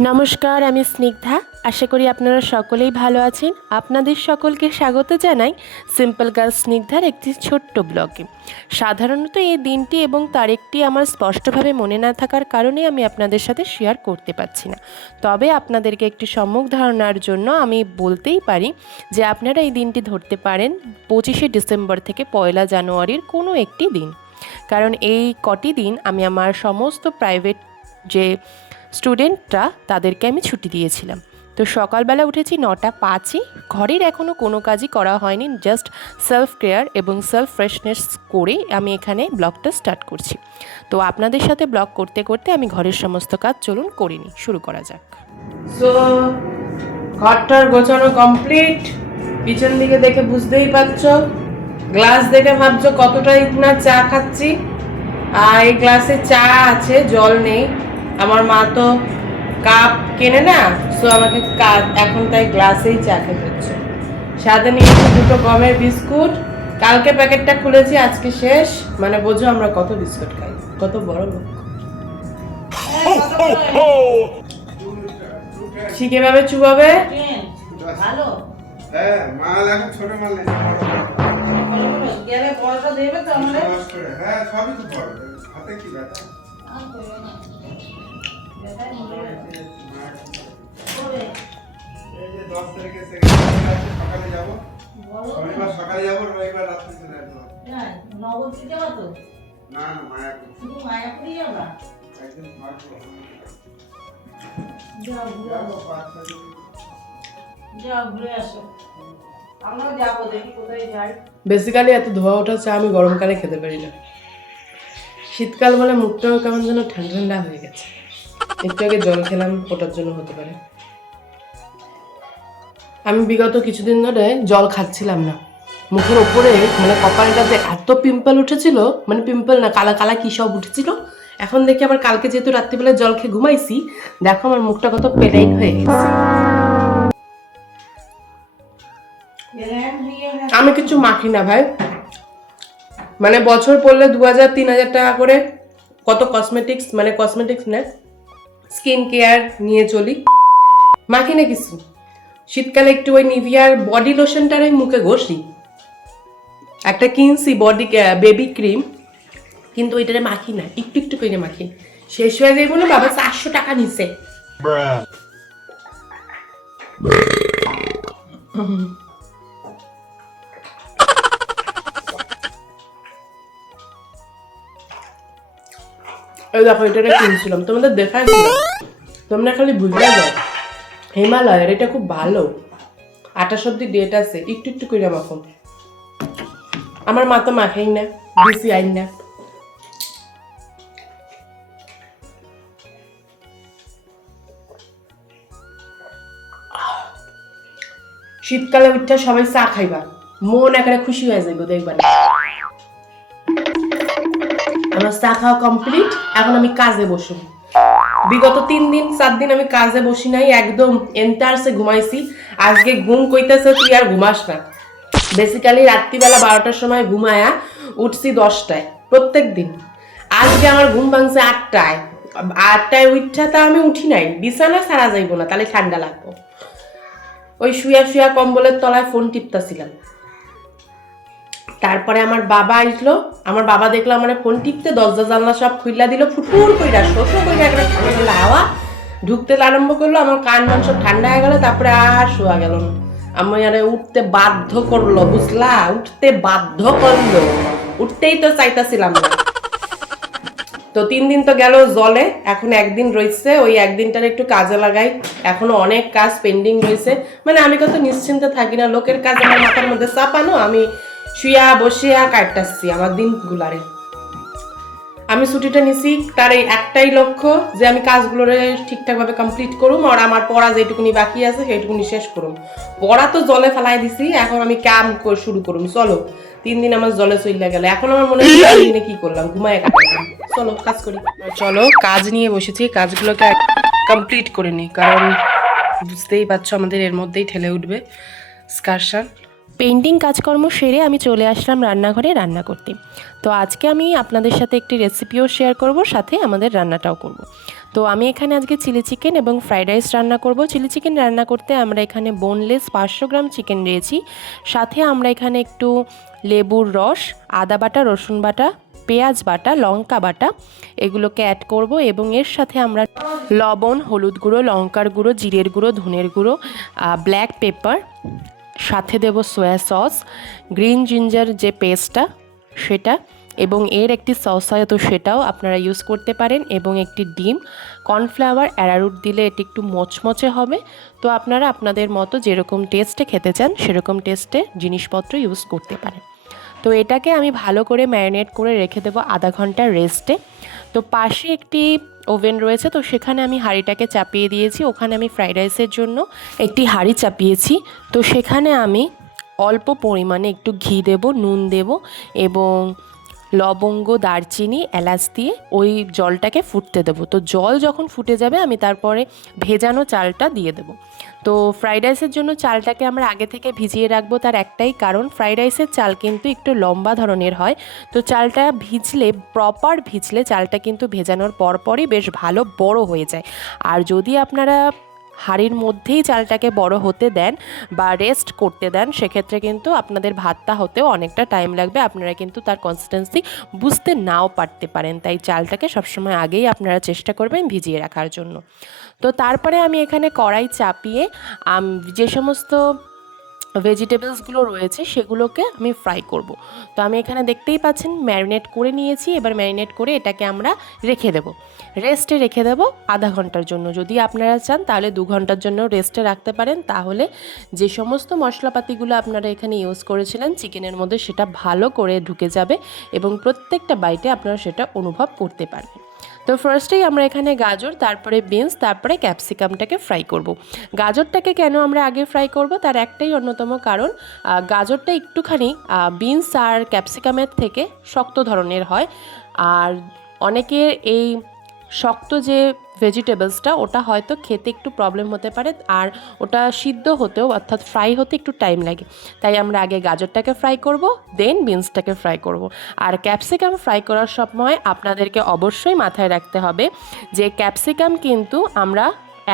নমস্কার, আমি স্নিগ্ধা। আশা করি আপনারা সকলেই ভালো আছেন। আপনাদের সকলকে স্বাগত জানাই সিম্পল গার্ল স্নিগ্ধার একটি ছোট্ট ব্লগে। সাধারণত এই দিনটি এবং তারিখটি আমার স্পষ্টভাবে মনে না থাকার কারণে আমি আপনাদের সাথে শেয়ার করতে পারছি না। তবে আপনাদেরকে একটি সম্মুখ ধারণার জন্য আমি বলতেই পারি যে আপনারা এই দিনটি ধরতে পারেন পঁচিশে ডিসেম্বর থেকে পয়লা জানুয়ারির কোনো একটি দিন। কারণ এই কটি দিন আমি আমার সমস্ত প্রাইভেট যে স্টুডেন্টরা তাদেরকে আমি ছুটি দিয়েছিলাম। তো সকালবেলা উঠেছি নটা পাঁচই। ঘরের এখনও কোনো কাজই করা হয়নি জাস্ট সেলফ কেয়ার এবং সেলফ ফ্রেশনেস করে আমি এখানে ব্লগটা স্টার্ট করছি। তো আপনাদের সাথে ব্লগ করতে করতে আমি ঘরের সমস্ত কাজ চলুন করে নিই, শুরু করা যাক। সো ঘরটার গোছানো কমপ্লিট পিছন দিকে দেখে বুঝতেই পারছ। গ্লাস দেখে ভাবছ কতটাই না চা খাচ্ছি। আর এই গ্লাসে চা আছে, জল নেই। আমার মা তো কাপ কেনে না সো আমাকে কা- এখন তাই গ্লাসেই চা খেতে হচ্ছে। সাথে নিয়েছি দুটো গমের বিস্কুট কালকে প্যাকেটটা খুলেছি আজকে শেষ। মানে বোঝো আমরা কত বিস্কুট খাই কত বড় লোক। শিখে ভাবে চুবাবে? ভালো। হ্যাঁ মাল এখন ছোট মাল নেই। ভালো করে গেলে বড়টা দেবে তো আমাদের হ্যাঁ সবই তো বড় হাতে কি ব্যথা? দশ তারিখে সকালে যাব। শনিবার সকালে যাব রবিবার রাত্রে চলে আসব। না নবদ্বীপ যাবা না না মায়াপুর। শুধু মায়াপুরি যাবা? একদিন থাকব যাও ঘুরে যাব আসো পাঁচ তারিখ। যাও ঘুরে আসো। আমরাও যাব দেখি কোথায় যাই। বেসিক্যালি এত ধোয়া ওঠা চা আমি গরমকালে খেতে পারি না। শীতকাল বলে মুখটাও কেমন যেন ঠান্ডা ঠান্ডা হয়ে গেছে। একটু আগে জল খেলাম, ওটার জন্য হতে পারে। আমি বিগত কিছুদিন ধরে জল খাচ্ছিলাম না। মুখের ওপরে মানে কপালটাতে এত পিম্পল উঠেছিল মানে পিম্পল না, কালা কালা কি সব উঠেছিল, এখন দেখি আবার কালকে যেহেতু রাত্রিবেলা জল খেয়ে ঘুমাইছি, দেখো আমার মুখটা কত পেটাইট হয়ে গেছে। আমি কিছু মাখি না ভাই। মানে বছর পড়লে দু হাজার, তিন হাজার টাকা করে কত কসমেটিক্স মানে কসমেটিক্স না স্কিন কেয়ার নিয়ে চলি। মাখি না কিছু? শীতকালে একটু ওই নিভিয়ার বডি লোশনটার আমি মুখে ঘষি। একটা কিনছি বডি বেবি ক্রিম কিন্তু ওইটারে মাখি না একটু একটু করে মাখি। শেষ হয়ে যাবে বলে বাবা চারশো টাকা নিছে। এই দেখো, এটা কিনছিলাম। তোমাদের দেখাচ্ছিলাম তোমরা খালি বুঝলে যাও। হিমালয়ের, এটা খুব ভালো। আটা সবজি ডেট আছে, একটু একটু করে মাখো। আমার মা তো মাখাই না, বেশি আইন না। শীতকালে উঠতে সবাই চা খাইবা। মন একেবারে খুশি হয়ে যাইব দেখবা না। আমার চা খাওয়া কমপ্লিট এখন আমি কাজে বসুন বিগত তিন দিন, চার দিন আমি কাজে বসি নাই, একদম এন্টারসে ঘুমাইছি। আজকে ঘুম কইতেছে তুই আর ঘুমাস না। বেসিক্যালি রাত্রিবেলা বারোটার সময় ঘুমায়া উঠছি দশটায়, প্রত্যেক দিন। আজকে আমার ঘুম ভাঙছে আটটায়। আটটায় উঠা তা আমি উঠি নাই। বিছানা সারা যাইব না, তাহলে ঠান্ডা লাগবো। ওই শুয়া শুয়া কম্বলের তলায় ফোন টিপতাছিলাম। তারপরে আমার বাবা আসলো, আমার বাবা দেখল আমার ফোন টিপতে, দরজা জানলা সব খুইলা দিল, ফুটফুর কইরা শোষো কইরা একটা ঠান্ডা হাওয়া ঢুকতে আরম্ভ করল, আমার কান মান সব ঠান্ডা হয়ে গেল, তারপরে আর শোয়া গেল আমি আরে উঠতে বাধ্য করল, বুঝলা? উঠতে বাধ্য করল। উঠতেই তো চাইতাছিলাম না। তো তিন দিন তো গেল জলে, এখন একদিন রয়েছে ওই একদিনটার একটু কাজে লাগাই। এখনও অনেক কাজ পেন্ডিং রয়েছে মানে আমি কত নিশ্চিন্তে থাকি না, লোকের কাজ আমার মাথার মধ্যে চাপানো, আমি শুয়া বসিয়া কাটতাছি আমার দিনগুলারে। আমি ছুটিটা নিছি, তার এই একটাই লক্ষ্য যে আমি কাজগুলো ঠিকঠাকভাবে কমপ্লিট করুম, আর আমার পড়া যেটুকুনি বাকি আছে সেইটুকুনি শেষ করুম। পড়া তো জলে ফেলাই দিছি, এখন আমি কাম শুরু করুম। চলো, তিন দিন আমার জলে চলে গেল। এখন আমার মনে হয় তিন দিনে কি করলাম? ঘুমায় কাটালাম চলো, কাজ করি। চলো, কাজ নিয়ে বসেছি। কাজগুলোকে কমপ্লিট করে নিই কারণ বুঝতেই পারছ আমাদের এর মধ্যেই ঠেলে উঠবে। স্কারশন পেন্টিং কাজকর্ম সেরে আমি চলে আসলাম রান্নাঘরে রান্না করতে। তো আজকে আমি আপনাদের সাথে একটি রেসিপিও শেয়ার করব, সাথে আমাদের রান্নাটাও করব। তো আমি এখানে আজকে চিলি চিকেন এবং ফ্রাইড রাইস রান্না করব। চিলি চিকেন রান্না করতে আমরা এখানে বোনলেস পাঁচশো গ্রাম চিকেন নিয়েছি। সাথে আমরা এখানে একটু লেবুর রস, আদা বাটা, রসুন বাটা, পেঁয়াজ বাটা, লঙ্কা বাটা এগুলোকে অ্যাড করব এবং এর সাথে আমরা লবণ, হলুদ গুঁড়ো, লঙ্কার গুঁড়ো, জিরের গুঁড়ো, ধনের গুঁড়ো ব্ল্যাক পেপার সাথে দেব সয়া সস গ্রিন জিঞ্জার যে পেস্টটা সেটা এবং এর একটি সস হয়, তো সেটাও আপনারা ইউজ করতে পারেন এবং একটি ডিম কর্নফ্লাওয়ার অ্যারারুট দিলে এটি একটু মচমচে হবে। তো আপনারা আপনাদের মতো যেরকম টেস্টে খেতে চান, সেরকম টেস্টে জিনিসপত্র ইউজ করতে পারেন। তো এটাকে আমি ভালো করে ম্যারিনেট করে রেখে দেবো আধা ঘণ্টা রেস্টে তো পাশে একটি ওভেন রয়েছে, তো সেখানে আমি হাঁড়িটাকে চাপিয়ে দিয়েছি। ওখানে আমি ফ্রাইড রাইসের জন্য একটি হাঁড়ি চাপিয়েছি। তো সেখানে আমি অল্প পরিমাণে একটু ঘি দেব, নুন দেব এবং লবঙ্গ, দারচিনি, এলাচ দিয়ে ওই জলটাকে ফুটতে দেবো। তো জল যখন ফুটে যাবে, আমি তারপরে ভেজানো চালটা দিয়ে দেবো। তো ফ্রাইড রাইসের জন্য চালটাকে আমরা আগে থেকে ভিজিয়ে রাখব তার একটাই কারণ, ফ্রাইড রাইসের চাল কিন্তু একটু লম্বা ধরনের হয়। তো চালটা ভিজলে প্রপার ভিজলে চালটা কিন্তু ভেজানোর পরপরই বেশ ভালো বড় হয়ে যায়। আর যদি আপনারা হাঁড়ির মধ্যেই চালটাকে বড় হতে দেন বা রেস্ট করতে দেন, সেক্ষেত্রে কিন্তু আপনাদের ভাতটা হতেও অনেকটা টাইম লাগবে। আপনারা কিন্তু তার কনসিস্টেন্সি বুঝতে নাও পারতে পারেন। তাই চালটাকে সবসময় আগেই আপনারা চেষ্টা করবেন ভিজিয়ে রাখার জন্য। তো তারপরে আমি এখানে কড়াই চাপিয়ে যে সমস্ত ভেজিটেবলসগুলো রয়েছে, সেগুলোকে আমি ফ্রাই করব। তো আমি এখানে দেখতেই পাচ্ছেন ম্যারিনেট করে নিয়েছি, এবার ম্যারিনেট করে এটাকে আমরা রেখে দেবো। রেস্টে রেখে দেবো আধা ঘণ্টার জন্য। যদি আপনারা চান, তাহলে দু ঘণ্টার জন্য রেস্টে রাখতে পারেন। তাহলে যে সমস্ত মশলাপাতিগুলো আপনারা এখানে ইউজ করেছিলেন চিকেনের মধ্যে সেটা ভালো করে ঢুকে যাবে এবং প্রত্যেকটা বাইটে আপনারা সেটা অনুভব করতে পারবেন। তো ফার্স্টেই আমরা এখানে গাজর, তারপরে বিনস তারপরে ক্যাপসিকামটাকে ফ্রাই করব। গাজরটাকে কেন আমরা আগে ফ্রাই করব তার একটাই অন্যতম কারণ গাজরটা একটুখানি বিনস আর ক্যাপসিকামের থেকে শক্ত ধরনের হয় আর অনেকের এই শক্ত যে ভেজিটেবলসটা ওটা হয়তো খেতে একটু প্রবলেম হতে পারে, আর ওটা সিদ্ধ হতেও, অর্থাৎ ফ্রাই হতে একটু টাইম লাগে। তাই আমরা আগে গাজরটাকে ফ্রাই করব দেন বিনসটাকে ফ্রাই করব। আর ক্যাপসিকাম ফ্রাই করার সময় আপনাদেরকে অবশ্যই মাথায় রাখতে হবে যে ক্যাপসিকাম কিন্তু আমরা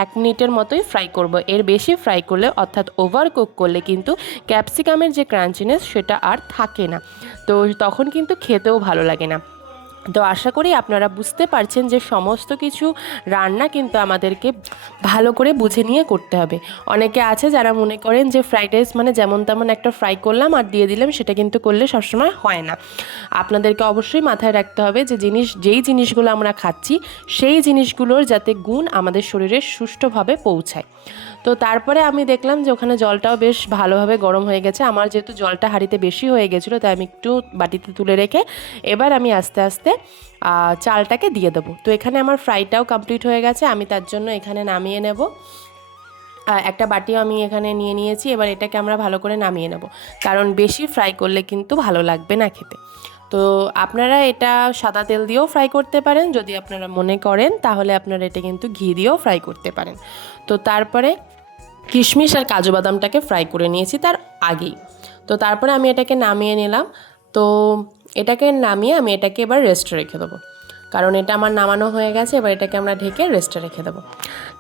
এক মিনিটের মতোই ফ্রাই করব। এর বেশি ফ্রাই করলে, অর্থাৎ ওভার কুক করলে কিন্তু ক্যাপসিকামের যে ক্রাঞ্চিনেস সেটা আর থাকে না। তো তখন কিন্তু খেতেও ভালো লাগে না। তো আশা করি আপনারা বুঝতে পারছেন যে সমস্ত কিছু রান্না কিন্তু আমাদেরকে ভালো করে বুঝে নিয়ে করতে হবে। অনেকে আছে যারা মনে করেন যে ফ্রাইড রাইস মানে যেমন তেমন একটা ফ্রাই করলাম আর দিয়ে দিলাম, সেটা কিন্তু করলে সবসময় হয় না। আপনাদেরকে অবশ্যই মাথায় রাখতে হবে যে জিনিস, যেই জিনিসগুলো আমরা খাচ্ছি, সেই জিনিসগুলোর যাতে গুণ আমাদের শরীরে সুষ্ঠুভাবে পৌঁছায়। তো তারপরে আমি দেখলাম যে ওখানে জলটাও বেশ ভালোভাবে গরম হয়ে গেছে। আমার যেহেতু জলটা হাঁড়িতে বেশি হয়ে গেছিল, তাই আমি একটু বাটিতে তুলে রেখে এবার আমি আস্তে আস্তে চালটাকে দিয়ে দেবো। তো এখানে আমার ফ্রাইটাও কমপ্লিট হয়ে গেছে, আমি তার জন্য এখানে নামিয়ে নেব। একটা বাটিও আমি এখানে নিয়ে নিয়েছি, এবার এটাকে আমরা ভালো করে নামিয়ে নেব। কারণ বেশি ফ্রাই করলে কিন্তু ভালো লাগবে না খেতে। তো আপনারা এটা সাদা তেল দিয়েও ফ্রাই করতে পারেন, যদি আপনারা মনে করেন, তাহলে আপনারা এটা কিন্তু ঘি দিয়েও ফ্রাই করতে পারেন। তো তারপরে কিশমিশ আর কাজু বাদামটাকে ফ্রাই করে নিয়েছি তার আগেই। তো তারপরে আমি এটাকে নামিয়ে নিলাম। তো এটাকে নামিয়ে আমি এটাকে এবার রেস্টে রেখে দেবো। কারণ এটা আমার নামানো হয়ে গেছে, এবার এটাকে আমরা ঢেকে রেস্টে রেখে দেবো।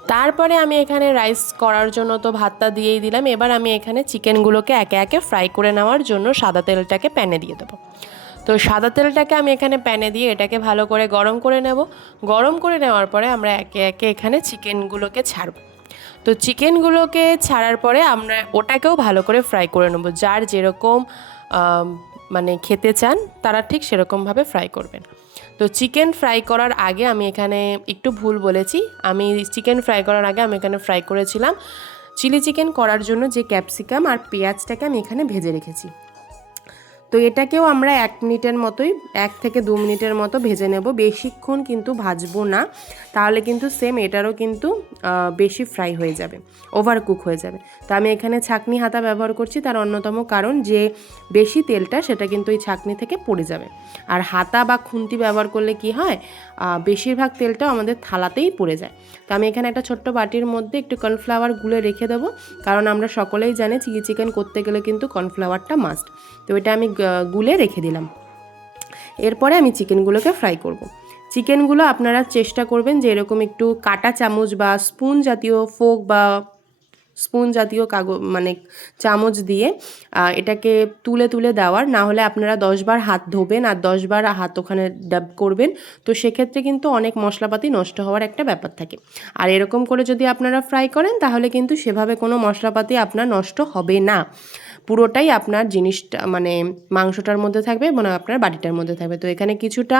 তারপরে আমি এখানে রাইস করার জন্য তো ভাতটা দিয়েই দিলাম। এবার আমি এখানে চিকেনগুলোকে একে একে ফ্রাই করে নেওয়ার জন্য সাদা তেলটাকে প্যানে দিয়ে দেবো। তো সাদা তেলটাকে আমি এখানে প্যানে দিয়ে এটাকে ভালো করে গরম করে নেব। গরম করে নেওয়ার পরে আমরা একে একে এখানে চিকেনগুলোকে ছাড়ব। তো চিকেনগুলোকে ছাড়ার পরে আমরা ওটাকেও ভালো করে ফ্রাই করে নেব। যার যেরকম মানে খেতে চান, তারা ঠিক সেরকমভাবে ফ্রাই করবেন। তো চিকেন ফ্রাই করার আগে আমি এখানে একটু ভুল বলেছি। আমি চিকেন ফ্রাই করার আগে আমি এখানে ফ্রাই করেছিলাম। চিলি চিকেন করার জন্য যে ক্যাপসিকাম আর পেঁয়াজটাকে আমি এখানে ভেজে রেখেছি। তো এটাকেও আমরা এক মিনিটের মতোই, এক থেকে দু মিনিটের মতো ভেজে নেব। বেশিক্ষণ কিন্তু ভাজবো না, তাহলে কিন্তু সেম এটারও কিন্তু বেশি ফ্রাই হয়ে যাবে ওভার কুক হয়ে যাবে। তো আমি এখানে ছাকনি হাতা ব্যবহার করছি, তার অন্যতম কারণ যে বেশি তেলটা সেটা কিন্তু এই ছাকনি থেকে পড়ে যাবে। আর হাতা বা খুন্তি ব্যবহার করলে কি হয় বেশিরভাগ তেলটাও আমাদের থালাতেই পড়ে যায়। তো আমি এখানে একটা ছোট্ট বাটির মধ্যে একটু কর্নফ্লাওয়ার গুলে রেখে দেবো। কারণ আমরা সকলেই জানি চিলি চিকেন করতে গেলে কিন্তু কর্নফ্লাওয়ারটা মাস্ট তো এটা আমি গুলে রেখে দিলাম। এরপরে আমি চিকেনগুলোকে ফ্রাই করব। চিকেনগুলো আপনারা চেষ্টা করবেন যে এরকম একটু কাটা চামচ বা স্পুন জাতীয় ফোক বা স্পুন জাতীয় কাগজ মানে চামচ দিয়ে এটাকে তুলে তুলে দেওয়ার। না হলে আপনারা দশবার হাত ধোবেন আর দশবার হাত ওখানে ডাব করবেন। তো সেক্ষেত্রে কিন্তু অনেক মশলাপাতি নষ্ট হওয়ার একটা ব্যাপার থাকে। আর এরকম করে যদি আপনারা ফ্রাই করেন, তাহলে কিন্তু সেভাবে কোনো মশলাপাতি আপনার নষ্ট হবে না। পুরোটাই আপনার জিনিসটা মানে মাংসটার মধ্যে থাকবে মানে আপনার বাটিটার মধ্যে থাকবে। তো এখানে কিছুটা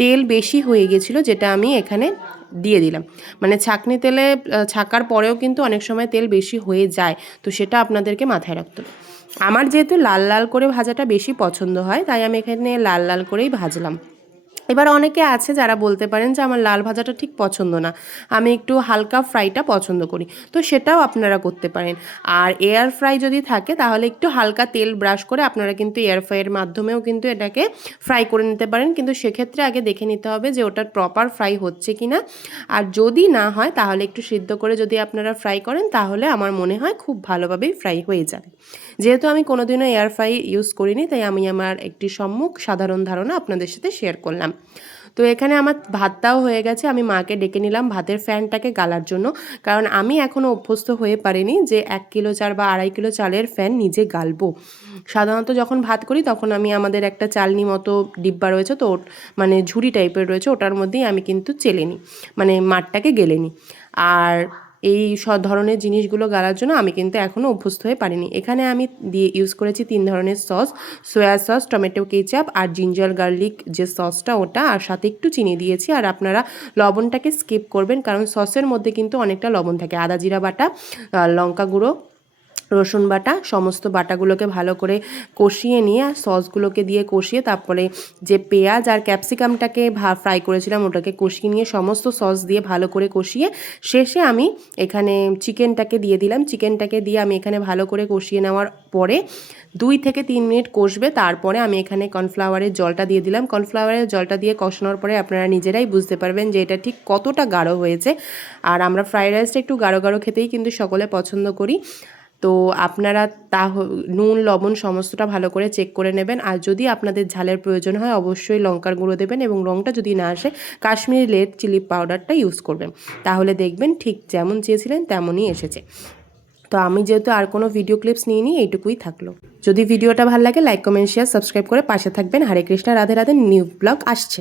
তেল বেশি হয়ে গেছিল, যেটা আমি এখানে দিয়ে দিলাম। মানে ছাঁকনি তেলে ছাঁকার পরেও কিন্তু অনেক সময় তেল বেশি হয়ে যায়, তো সেটা আপনাদেরকে মাথায় রাখতে আমার যেহেতু লাল লাল করে ভাজাটা বেশি পছন্দ হয়, তাই আমি এখানে লাল লাল করেই ভাজলাম। এবার অনেকে আছে যারা বলতে পারেন যে আমার লাল ভাজাটা ঠিক পছন্দ না। আমি একটু হালকা ফ্রাইটা পছন্দ করি। তো সেটাও আপনারা করতে পারেন। আর এয়ার ফ্রাই যদি থাকে, তাহলে একটু হালকা তেল ব্রাশ করে আপনারা কিন্তু এয়ার ফ্রাইয়ের মাধ্যমেও কিন্তু এটাকে ফ্রাই করে নিতে পারেন। কিন্তু সেক্ষেত্রে আগে দেখে নিতে হবে যে ওটার প্রপার ফ্রাই হচ্ছে কি না আর যদি না হয়, তাহলে একটু সিদ্ধ করে যদি আপনারা ফ্রাই করেন, তাহলে আমার মনে হয় খুব ভালোভাবেই ফ্রাই হয়ে যাবে। যেহেতু আমি কোনোদিনও এয়ার ফ্রাই ইউজ করিনি, তাই আমি আমার একটি সম্মুখ সাধারণ ধারণা আপনাদের সাথে শেয়ার করলাম। তো এখানে আমার ভাতটাও হয়ে গেছে, আমি মাকে ডেকে নিলাম ভাতের ফ্যানটাকে গালার জন্য। কারণ আমি এখনও অভ্যস্ত হয়ে পারিনি যে এক কিলো চাল বা আড়াই কিলো চালের ফ্যান নিজে গালবো। সাধারণত যখন ভাত করি, তখন আমি আমাদের একটা চালনি মতো ডিব্বা রয়েছে তো মানে ঝুড়ি টাইপের রয়েছে, ওটার মধ্যেই আমি কিন্তু চেলে নিই মানে মাঠটাকে গেলে নিই আর এই সব ধরনের জিনিসগুলো গালার জন্য আমি কিন্তু এখনও অভ্যস্ত হয়ে পারিনি। এখানে আমি দিয়ে ইউজ করেছি তিন ধরনের sauce soya sauce tomato ketchup আর জিঞ্জার গার্লিক যে সসটা ওটা, আর সাথে একটু চিনি দিয়েছি। আর আপনারা লবণটাকে স্কিপ করবেন, কারণ সসের মধ্যে কিন্তু অনেকটা লবণ থাকে। আদা জিরা বাটা লঙ্কা গুঁড়ো রসুন বাটা, সমস্ত বাটাগুলোকে ভালো করে কষিয়ে নিয়ে আর সসগুলোকে দিয়ে কষিয়ে তারপরে যে পেঁয়াজ আর ক্যাপসিকামটাকে ফ্রাই করেছিলাম ওটাকে কষিয়ে নিয়ে সমস্ত সস দিয়ে ভালো করে কষিয়ে শেষে আমি এখানে চিকেনটাকে দিয়ে দিলাম। চিকেনটাকে দিয়ে আমি এখানে ভালো করে কষিয়ে নেওয়ার পরে দুই থেকে তিন মিনিট কষবে। তারপরে আমি এখানে কর্নফ্লাওয়ারের জলটা দিয়ে দিলাম। কর্নফ্লাওয়ারের জলটা দিয়ে কষানোর পরে আপনারা নিজেরাই বুঝতে পারবেন যে এটা ঠিক কতটা গাঢ় হয়েছে। আর আমরা ফ্রাইড রাইসটা একটু গাঢ় গাঢ় খেতেই কিন্তু সকলে পছন্দ করি। তো আপনারা তা নুন, লবণ সমস্তটা ভালো করে চেক করে নেবেন। আর যদি আপনাদের ঝালের প্রয়োজন হয়, অবশ্যই লঙ্কার গুঁড়ো দেবেন এবং রঙটা যদি না আসে, কাশ্মীরি রেড চিলি পাউডারটা ইউজ করবেন। তাহলে দেখবেন ঠিক যেমন চেয়েছিলেন, তেমনই এসেছে। তো আমি যেহেতু আর কোনো ভিডিও ক্লিপস নিয়ে নিই এইটুকুই থাকল। যদি ভিডিওটা ভালো লাগে লাইক কমেন্ট শেয়ার সাবস্ক্রাইব করে পাশে থাকবেন। হরে কৃষ্ণা, রাধে রাধে, নিউ ব্লগ আসছে।